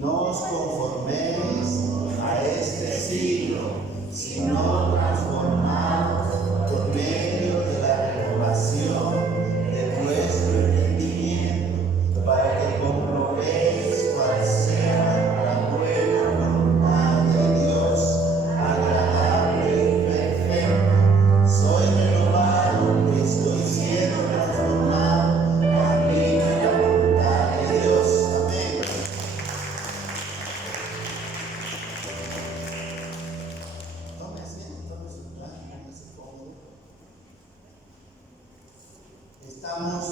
No os conforméis a este siglo, sino transformados por medio de la renovación de vuestro entendimiento, para que comprobéis cuál sea la buena voluntad de Dios, agradable y perfecta. Soy renovado, estoy siendo transformado, camino en la voluntad de Dios. Amén. Tome su lugar, póngase cómodo. Estamos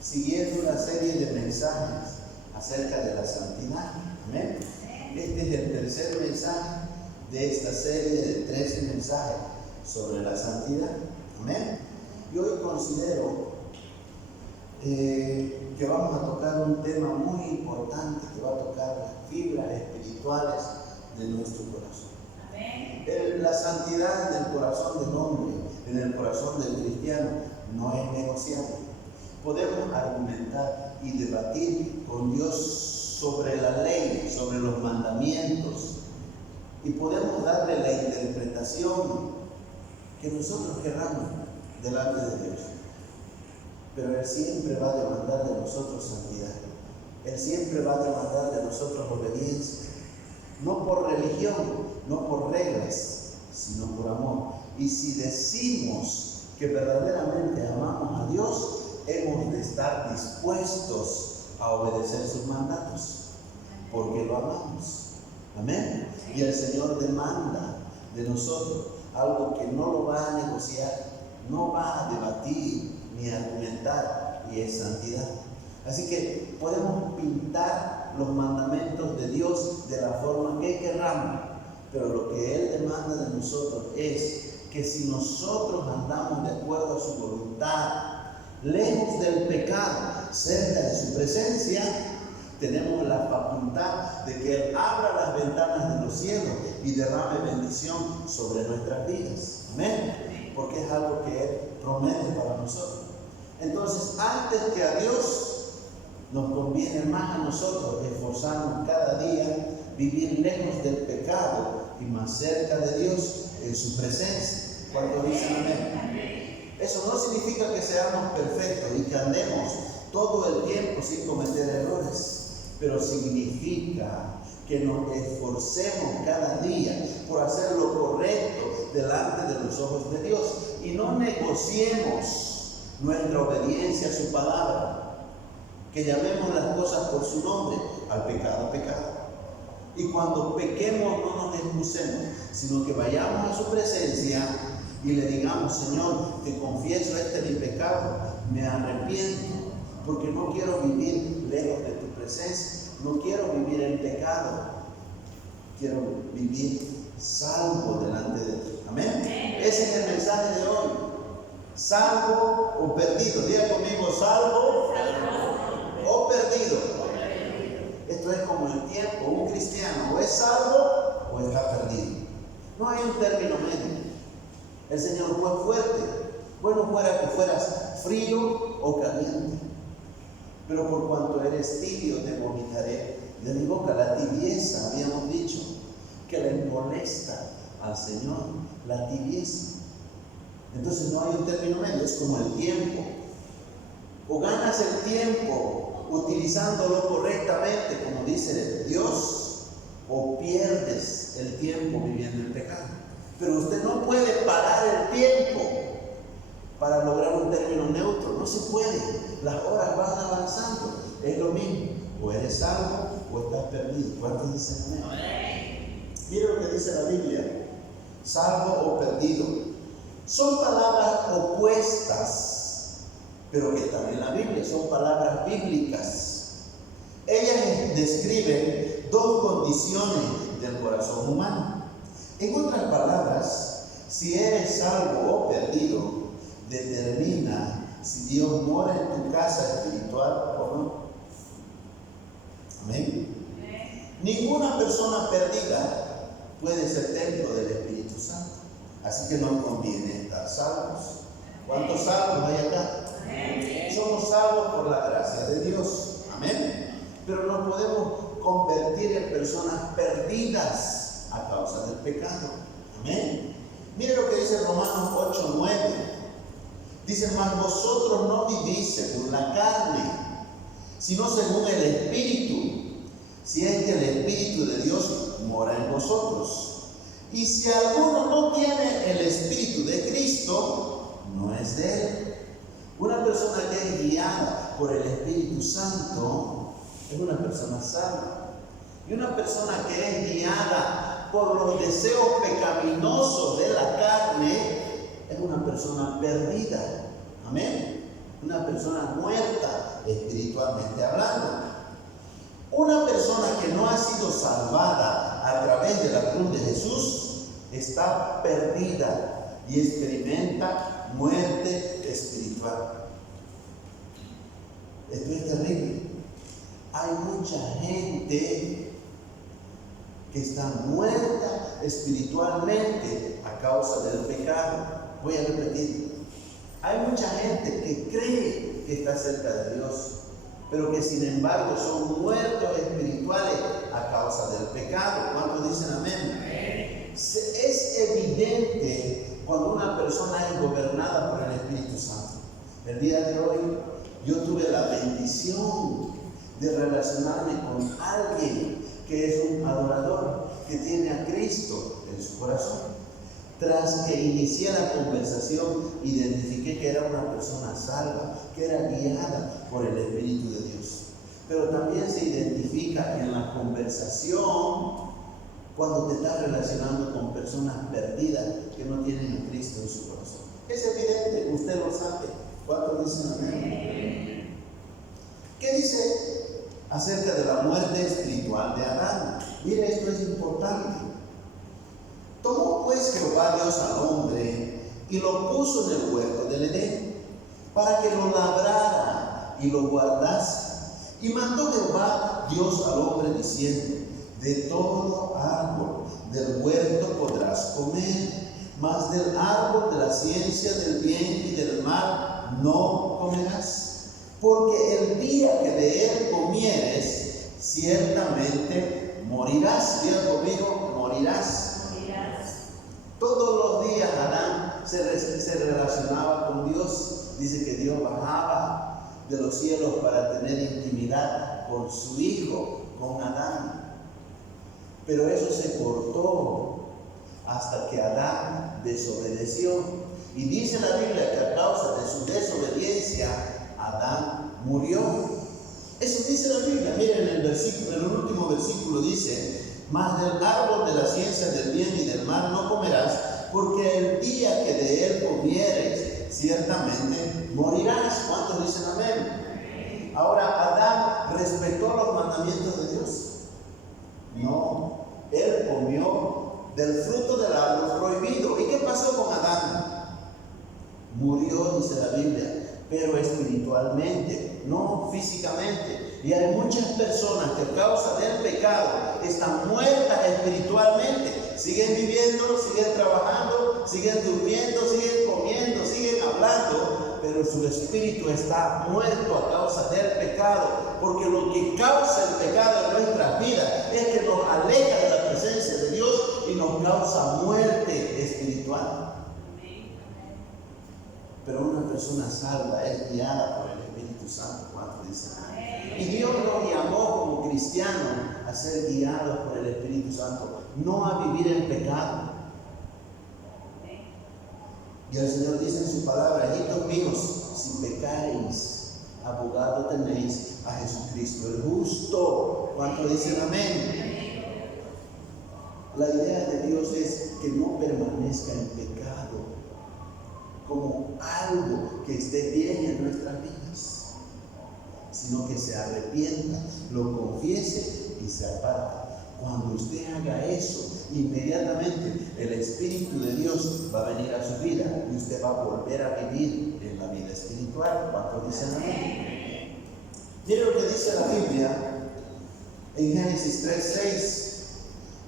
siguiendo una serie de mensajes acerca de la santidad. Amén. Este es el tercer mensaje de esta serie de 13 mensajes sobre la santidad. Amén. Y hoy considero que vamos a tocar un tema muy importante que va a tocar las fibras espirituales de nuestro corazón. Amén. La santidad en el corazón del hombre, en el corazón del cristiano, no es negociable. Podemos argumentar y debatir con Dios sobre la ley, sobre los mandamientos, y podemos darle la interpretación que nosotros queramos delante de Dios. Pero Él siempre va a demandar de nosotros santidad. Él siempre va a demandar de nosotros obediencia. No por religión, no por reglas, sino por amor. Y si decimos que verdaderamente amamos a Dios, hemos de estar dispuestos a obedecer sus mandatos, porque lo amamos. Amén. Y el Señor demanda de nosotros algo que no lo va a negociar, no va a debatir ni a argumentar, y es santidad. Así que podemos pintar los mandamientos de Dios de la forma que queramos, pero lo que Él demanda de nosotros es que si nosotros andamos de acuerdo a su voluntad, lejos del pecado, cerca de su presencia, tenemos la facultad de que Él abra las ventanas de los cielos y derrame bendición sobre nuestras vidas. Amén. Porque es algo que Él promete para nosotros. Entonces, antes que a Dios, nos conviene más a nosotros esforzarnos cada día, vivir lejos del pecado y más cerca de Dios en su presencia. ¿Cuántos dicen amén? Eso no significa que seamos perfectos y que andemos todo el tiempo sin cometer errores, pero significa que nos esforcemos cada día por hacer lo correcto delante de los ojos de Dios y no negociemos nuestra obediencia a su palabra, que llamemos las cosas por su nombre, al pecado, pecado. Y cuando pequemos no nos excusemos, sino que vayamos a su presencia y le digamos: Señor, te confieso este es mi pecado, me arrepiento, porque no quiero vivir lejos de tu presencia, no quiero vivir en pecado, quiero vivir salvo delante de ti. Amén. Ese es el mensaje de hoy. Salvo o perdido. Diga conmigo: salvo o perdido. Esto es como el tiempo. Un cristiano o es salvo o está perdido. No hay un término medio. El Señor fue fuerte. Bueno fuera que fueras frío o caliente, pero por cuanto eres tibio te vomitaré de mi boca. La tibieza, habíamos dicho, que le molesta al Señor, la tibieza. Entonces no hay un término medio, es como el tiempo. O ganas el tiempo utilizándolo correctamente, como dice Dios, o pierdes el tiempo viviendo en pecado. Pero usted no puede parar el tiempo para lograr un término neutro, no se puede. Las horas van avanzando, es lo mismo. O eres salvo o estás perdido. ¿Cuántos dicen amén? Mira lo que dice la Biblia: salvo o perdido. Son palabras opuestas, pero que están en la Biblia, son palabras bíblicas. Ellas describen dos condiciones del corazón humano. En otras palabras, si eres salvo o perdido, determina si Dios mora en tu casa espiritual o no. Amén. Ninguna persona perdida puede ser templo del Espíritu Santo. Así que nos conviene estar salvos. ¿Cuántos salvos hay acá? Amén. Somos salvos por la gracia de Dios. Amén. Pero nos podemos perdidas a causa del pecado. Amén. Mire lo que dice Romanos 8:9. Dice: mas vosotros no vivís según la carne, sino según el Espíritu, si es que el Espíritu de Dios mora en vosotros. Y si alguno no tiene el Espíritu de Cristo, no es de él. Una persona que es guiada por el Espíritu Santo es una persona salva. Y una persona que es guiada por los deseos pecaminosos de la carne es una persona perdida. Amén. Una persona muerta espiritualmente hablando. Una persona que no ha sido salvada a través de la cruz de Jesús está perdida y experimenta muerte espiritual. Esto es terrible. Hay mucha gente que está muerta espiritualmente a causa del pecado. Voy a repetir. Hay mucha gente que cree que está cerca de Dios, pero que sin embargo son muertos espirituales a causa del pecado. ¿Cuántos dicen amén? Es evidente cuando una persona es gobernada por el Espíritu Santo. El día de hoy yo tuve la bendición de relacionarme con alguien que es un adorador, que tiene a Cristo en su corazón. Tras que inicié la conversación, identifiqué que era una persona salva, que era guiada por el Espíritu de Dios. Pero también se identifica en la conversación cuando te estás relacionando con personas perdidas que no tienen a Cristo en su corazón. Es evidente, usted lo sabe. ¿Cuántos dicen amén? ¿Qué dice acerca de la muerte espiritual de Adán? Mire, esto es importante. Tomó pues Jehová Dios al hombre y lo puso en el huerto del Edén para que lo labrara y lo guardase. Y mandó Jehová Dios al hombre diciendo: de todo árbol del huerto podrás comer, mas del árbol de la ciencia del bien y del mal no comerás, porque el día que de él comieres, ciertamente morirás. Diga conmigo: morirás. Todos los días Adán se relacionaba con Dios. Dice que Dios bajaba de los cielos para tener intimidad con su hijo, con Adán. Pero eso se cortó hasta que Adán desobedeció. Y dice la Biblia que a causa de su desobediencia, Adán murió. Eso dice la Biblia. Miren el versículo, en el último versículo dice: mas del árbol de la ciencia del bien y del mal no comerás, porque el día que de él comieres, ciertamente morirás. ¿Cuántos dicen amén? Ahora, ¿Adán respetó los mandamientos de Dios? No, él comió del fruto del árbol prohibido. ¿Y qué pasó con Adán? Murió, dice la Biblia, pero espiritualmente, no físicamente. Y hay muchas personas que a causa del pecado están muertas espiritualmente. Siguen viviendo, siguen trabajando, siguen durmiendo, siguen comiendo, siguen hablando, pero su espíritu está muerto a causa del pecado. Porque lo que causa el pecado en nuestras vidas es que nos aleja de la presencia de Dios y nos causa muerte espiritual. Pero una persona salva es guiada por el Espíritu Santo. ¿Cuánto dicen? Y Dios nos llamó como cristianos a ser guiados por el Espíritu Santo, no a vivir en pecado. Y el Señor dice en su palabra: hijitos míos, si pecáis, abogado tenéis a Jesucristo el justo. ¿Cuánto dicen amén? La idea de Dios es que no permanezca en pecado como algo que esté bien en nuestras vidas, sino que se arrepienta, lo confiese y se aparte. Cuando usted haga eso, inmediatamente el Espíritu de Dios va a venir a su vida y usted va a volver a vivir en la vida espiritual. ¿Cuántos dicen amén? Mire lo que dice la Biblia en Génesis 3:6.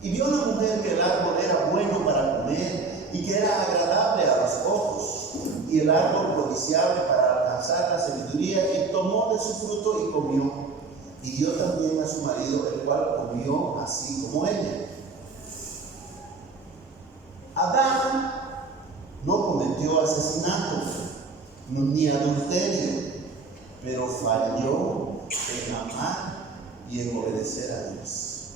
Y vio la mujer que el árbol era bueno para comer y que era agradable a los ojos, y el árbol codiciable para alcanzar la sabiduría, y tomó de su fruto y comió. y dio también a su marido, el cual comió así como ella. Adán no cometió asesinato ni adulterio, pero falló en amar y en obedecer a Dios.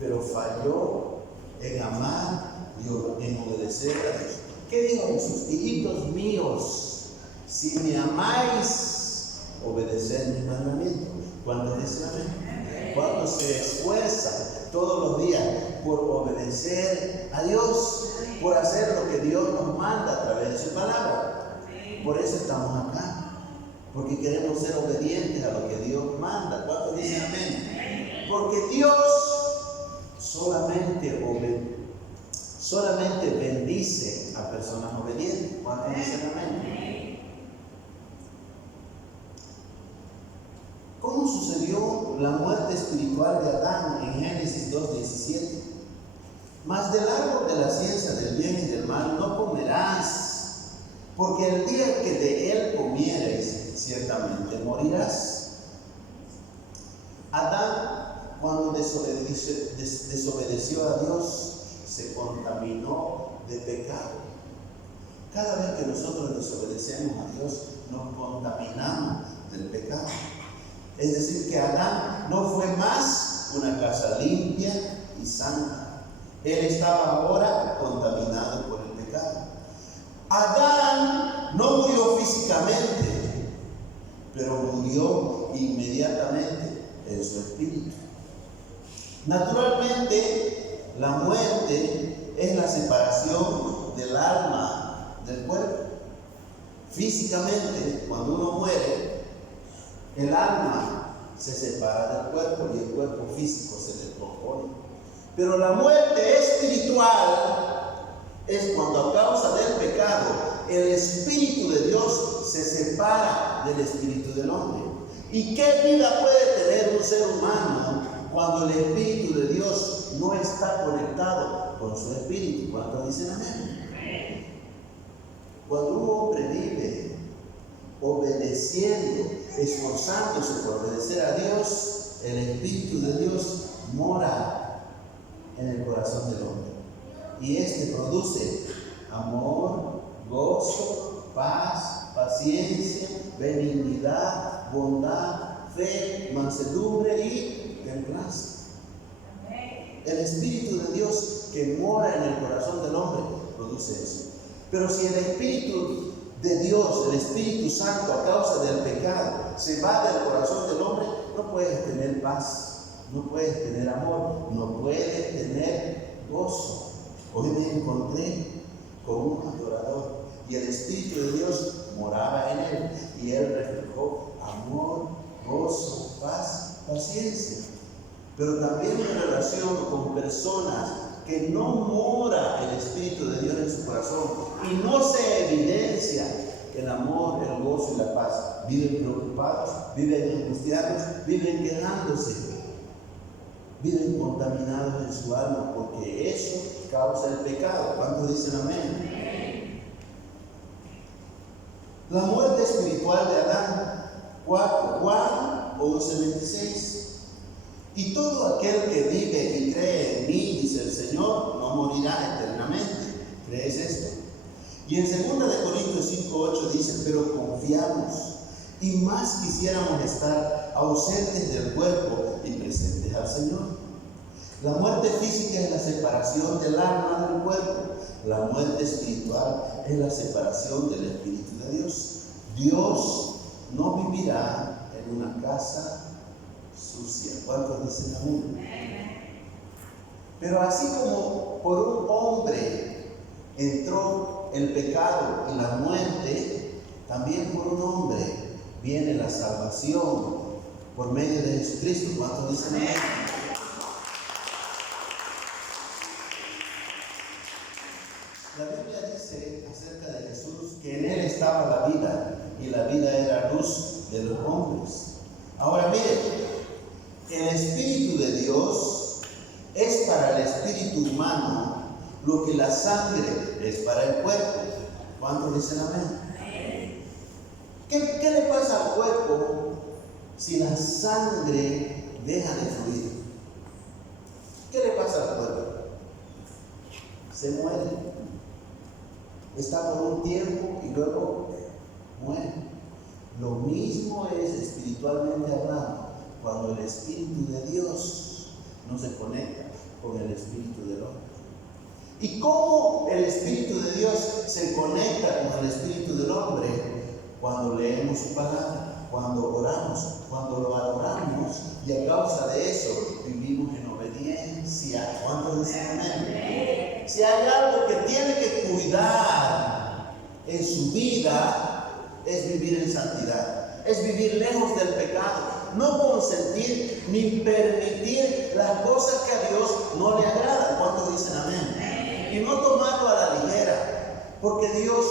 Pero falló en amar y en obedecer a Dios. ¿Qué dijo Jesús? Hijitos míos, si me amáis, obedeced mis mandamientos. ¿Cuántos dicen amén? ¿Cuántos se esfuerzan todos los días por obedecer a Dios? Por hacer lo que Dios nos manda a través de su palabra. Por eso estamos acá. Porque queremos ser obedientes a lo que Dios manda. ¿Cuántos dicen amén? Porque Dios solamente bendice a personas obedientes. ¿Cuántos dicen amén? ¿Cómo sucedió la muerte espiritual de Adán en Génesis 2:17? Mas del árbol de la ciencia del bien y del mal no comerás, porque el día que de él comieres, ciertamente morirás. Adán, cuando desobedeció a Dios, se contaminó de pecado. Cada vez que nosotros desobedecemos a Dios, nos contaminamos del pecado. Es decir, que Adán no fue más una casa limpia y santa. Él estaba ahora contaminado por el pecado. Adán no murió físicamente, pero murió inmediatamente en su espíritu. Naturalmente, la muerte es la separación del alma del cuerpo. Físicamente, cuando uno muere, el alma se separa del cuerpo y el cuerpo físico se descompone. Pero la muerte espiritual es cuando a causa del pecado el Espíritu de Dios se separa del Espíritu del hombre. ¿Y qué vida puede tener un ser humano cuando el Espíritu de Dios no está conectado con su Espíritu? ¿Cuántos dicen amén? Cuando un hombre vive obedeciendo, esforzándose por obedecer a Dios, el Espíritu de Dios mora en el corazón del hombre. Y este produce amor, gozo, paz, paciencia, benignidad, bondad, fe, mansedumbre y templanza. El Espíritu de Dios que mora en el corazón del hombre produce eso. Pero si el Espíritu de Dios, el Espíritu Santo, a causa del pecado, se va del corazón del hombre, no puedes tener paz. No puedes tener amor, no puedes tener gozo. Hoy me encontré con un adorador y el Espíritu de Dios moraba en él y él reflejó amor, gozo, paz, paciencia. Pero también me relaciono con personas que no mora el Espíritu de Dios en su corazón y no se evidencia el amor, el gozo y la paz. Viven preocupados, viven angustiados, viven quejándose. Viven contaminados en su alma porque eso causa el pecado. ¿Cuántos dicen amén? La muerte espiritual de Adán, Juan 11:26. Y todo aquel que vive y cree en mí, dice el Señor, no morirá eternamente. ¿Crees esto? Y en 2 Corintios 5:8 dice, pero confiamos y más quisiéramos estar ausentes del cuerpo y presentes al Señor. La muerte física es la separación del alma del cuerpo. La muerte espiritual es la separación del Espíritu de Dios. Dios no vivirá en una casa sucia. ¿Cuántos dicen amén? Pero así como por un hombre entró el pecado y la muerte, también por un hombre viene la salvación por medio de Jesucristo. ¿Cuántos dicen amén? La Biblia dice acerca de Jesús que en él estaba la vida y la vida era luz de los hombres. Ahora miren, el Espíritu de Dios es para el espíritu humano lo que la sangre es para el cuerpo. ¿Cuántos dicen amén? ¿Qué le pasa al cuerpo si la sangre deja de fluir, ¿qué le pasa al cuerpo? Se muere. Está por un tiempo y luego muere. Lo mismo es espiritualmente hablando, cuando el Espíritu de Dios no se conecta con el Espíritu del hombre. ¿Y cómo el Espíritu de Dios se conecta con el Espíritu del hombre? Cuando leemos su palabra, cuando oramos, cuando lo adoramos, y a causa de eso vivimos en obediencia. ¿Cuántos dicen amén? Si hay algo que tiene que cuidar en su vida, es vivir en santidad, es vivir lejos del pecado, no consentir ni permitir las cosas que a Dios no le agradan. ¿Cuántos dicen amén? Y no tomarlo a la ligera, porque Dios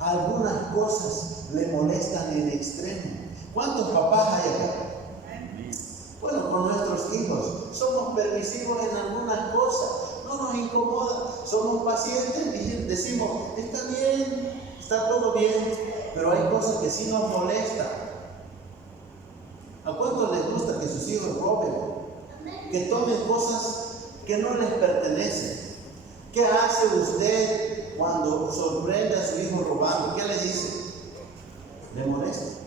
algunas cosas le molestan en extremo. ¿Cuántos papás hay acá? Bueno, con nuestros hijos somos permisivos en algunas cosas, no nos incomoda, somos pacientes y decimos, está bien, está todo bien, pero hay cosas que sí nos molestan. ¿A cuántos les gusta que sus hijos roben? Que tomen cosas que no les pertenecen. ¿Qué hace usted cuando sorprende a su hijo robando? ¿Qué le dice? Le molesta.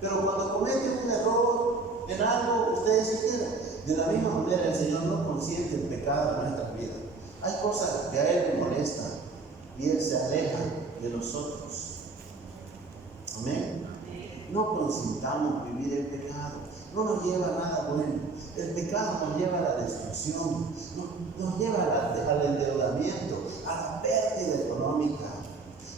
Pero cuando comete un error en algo, ustedes se quedan. De la misma manera, el Señor no consiente el pecado en nuestra vida. Hay cosas que a Él le molestan y Él se aleja de nosotros. Amén. No consintamos vivir el pecado. No nos lleva a nada bueno. El pecado nos lleva a la destrucción, nos lleva al endeudamiento, a la pérdida económica.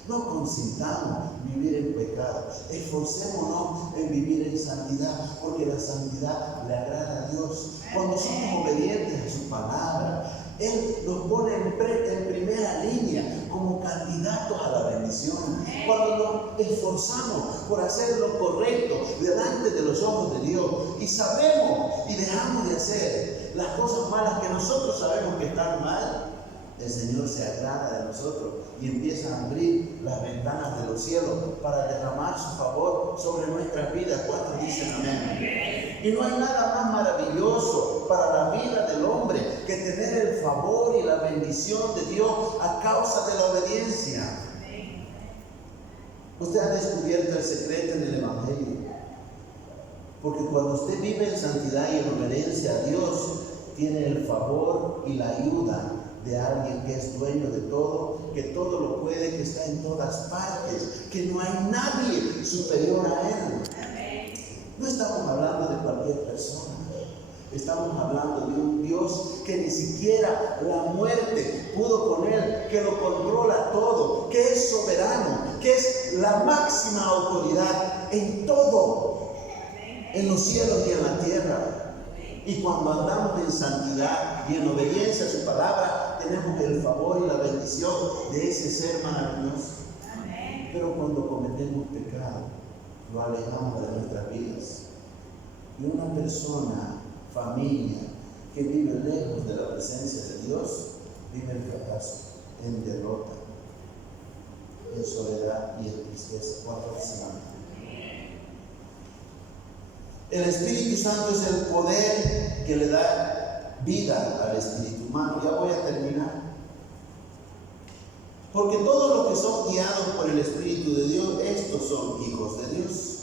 No consintamos vivir en pecado. Esforcémonos en vivir en santidad, porque la santidad le agrada a Dios. Cuando somos obedientes a su palabra, Él nos pone en primera línea como candidatos a la bendición. Cuando nos esforzamos por hacer lo correcto delante de los ojos de Dios y sabemos y dejamos de hacer las cosas malas que nosotros sabemos que están mal, el Señor se agrada de nosotros y empieza a abrir las ventanas de los cielos para derramar su favor sobre nuestras vidas. ¿Cuántos dicen amén? Y no hay nada más maravilloso para la vida del hombre que tener el favor y la bendición de Dios a causa de la obediencia. Usted ha descubierto el secreto en el Evangelio, porque cuando usted vive en santidad y en obediencia a Dios, tiene el favor y la ayuda de alguien que es dueño de todo, que todo lo puede, que está en todas partes, que no hay nadie superior a Él. No estamos hablando de cualquier persona, estamos hablando de un Dios que ni siquiera la muerte pudo con Él, que lo controla todo, que es soberano, que es la máxima autoridad en todo, en los cielos y en la tierra. Y cuando andamos en santidad y en obediencia a su palabra, tenemos el favor y la bendición de ese ser maravilloso. Amén. Pero cuando cometemos pecado, lo alejamos de nuestras vidas. Y una persona, familia, que vive lejos de la presencia de Dios, vive en fracaso, en derrota, en soledad y en tristeza. ¿Cuántos dicen? El Espíritu Santo es el poder que le da vida al espíritu humano. Ya voy a terminar. Porque todos los que son guiados por el Espíritu de Dios, estos son hijos de Dios.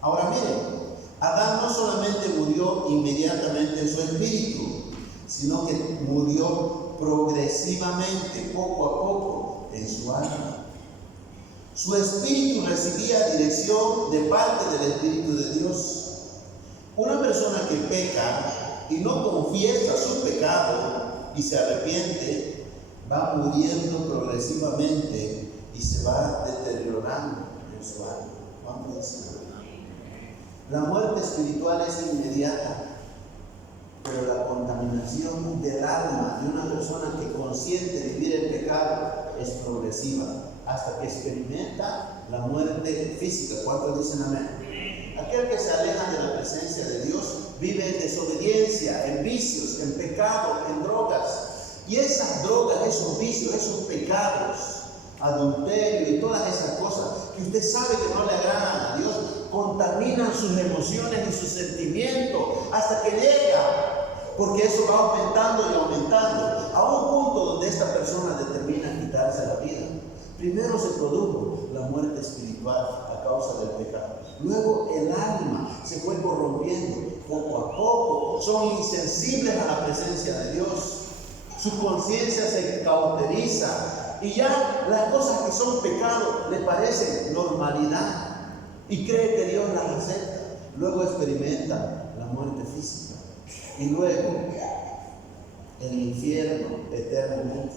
Ahora miren, Adán no solamente murió inmediatamente en su espíritu, sino que murió progresivamente, poco a poco, en su alma. Su espíritu recibía dirección de parte del Espíritu de Dios. Una persona que peca y no confiesa su pecado y se arrepiente, va muriendo progresivamente y se va deteriorando en su alma. Vamos a decir, la muerte espiritual es inmediata, pero la contaminación del alma de una persona que consiente vivir el pecado es progresiva, hasta que experimenta la muerte física. ¿Cuántos dicen amén? Aquel que se aleja de la presencia de Dios vive en desobediencia, en vicios, en pecado, en drogas. Y esas drogas, esos vicios, esos pecados, adulterio y todas esas cosas que usted sabe que no le agradan a Dios, contaminan sus emociones y sus sentimientos hasta que llega, porque eso va aumentando y aumentando a un punto donde esta persona determina quitarse la vida. Primero se produjo la muerte espiritual a causa del pecado. Luego el alma se fue corrompiendo poco a poco. Son insensibles a la presencia de Dios. Su conciencia se cauteriza y ya las cosas que son pecado le parecen normalidad y cree que Dios las acepta. Luego experimenta la muerte física y luego el infierno eternamente.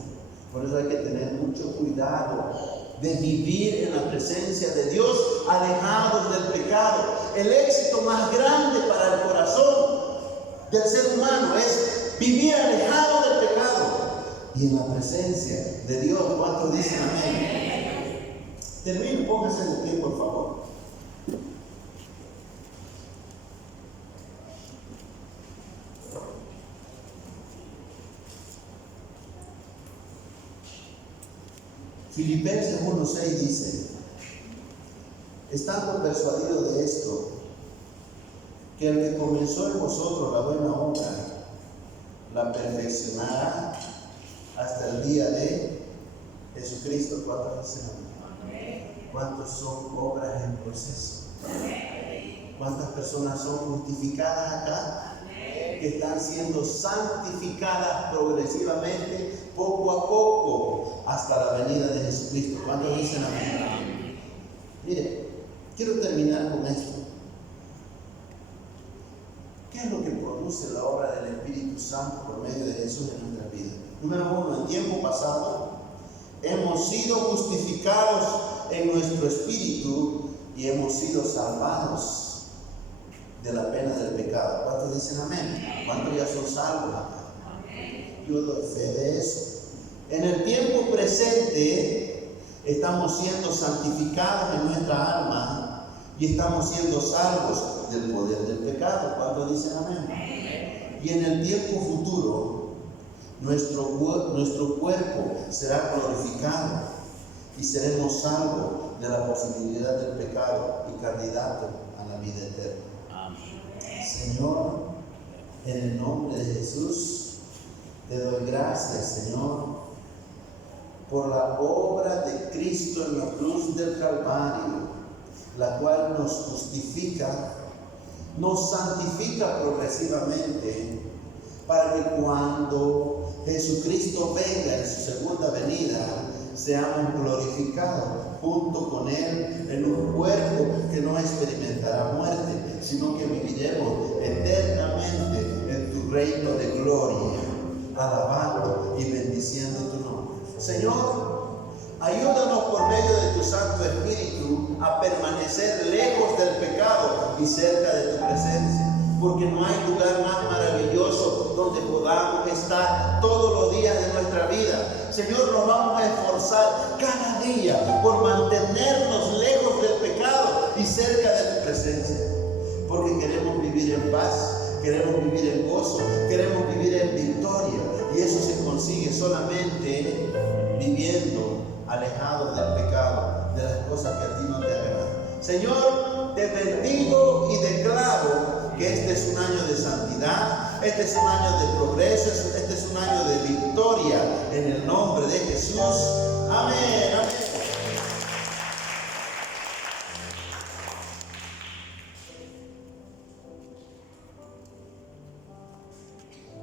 Por eso hay que tener mucho cuidado de vivir en la presencia de Dios, alejados del pecado. El éxito más grande para el corazón del ser humano es vivir alejado del pecado y en la presencia de Dios. ¿Cuántos dicen amén? Termino, pónganse de pie, por favor. Filipenses 1:6 dice: estando persuadidos de esto, que el que comenzó en vosotros la buena obra, la perfeccionará hasta el día de Jesucristo. ¿Cuántos dicen amén? ¿Cuántos son obras en proceso? ¿Cuántas personas son justificadas acá? Que están siendo santificadas progresivamente, poco a poco, hasta la venida de Jesucristo. ¿Cuántos dicen amén? Mire, quiero terminar con esto. ¿Qué es lo que produce la obra del Espíritu Santo por medio de Jesús en nuestra vida? Número uno, en tiempo pasado hemos sido justificados en nuestro espíritu y hemos sido salvados de la pena del pecado. ¿Cuántos dicen amén? ¿Cuántos ya son salvos? Amén. Yo doy fe de eso. En el tiempo presente estamos siendo santificados en nuestra alma y estamos siendo salvos del poder del pecado. ¿Cuántos dicen amén? Y en el tiempo futuro nuestro cuerpo será glorificado y seremos salvos de la posibilidad del pecado y candidatos a la vida eterna. Señor, en el nombre de Jesús, te doy gracias, Señor, por la obra de Cristo en la cruz del Calvario, la cual nos justifica, nos santifica progresivamente, para que cuando Jesucristo venga en su segunda venida, seamos glorificados junto con Él en un cuerpo que no experimentará muerte, sino que viviremos eternamente en tu reino de gloria, alabando y bendiciendo tu nombre. Señor, ayúdanos por medio de tu Santo Espíritu a permanecer lejos del pecado y cerca de tu presencia, porque no hay lugar más maravilloso donde podamos estar todos los días de nuestra vida. Señor, nos vamos a esforzar cada día por mantenernos lejos del pecado y cerca de tu presencia, porque queremos vivir en paz, queremos vivir en gozo, queremos vivir en victoria, y eso se consigue solamente viviendo alejados del pecado, de las cosas que a ti no te agradan. Señor, te bendigo y declaro que este es un año de santidad, este es un año de progreso, este es un año de victoria en el nombre de Jesús. Amén.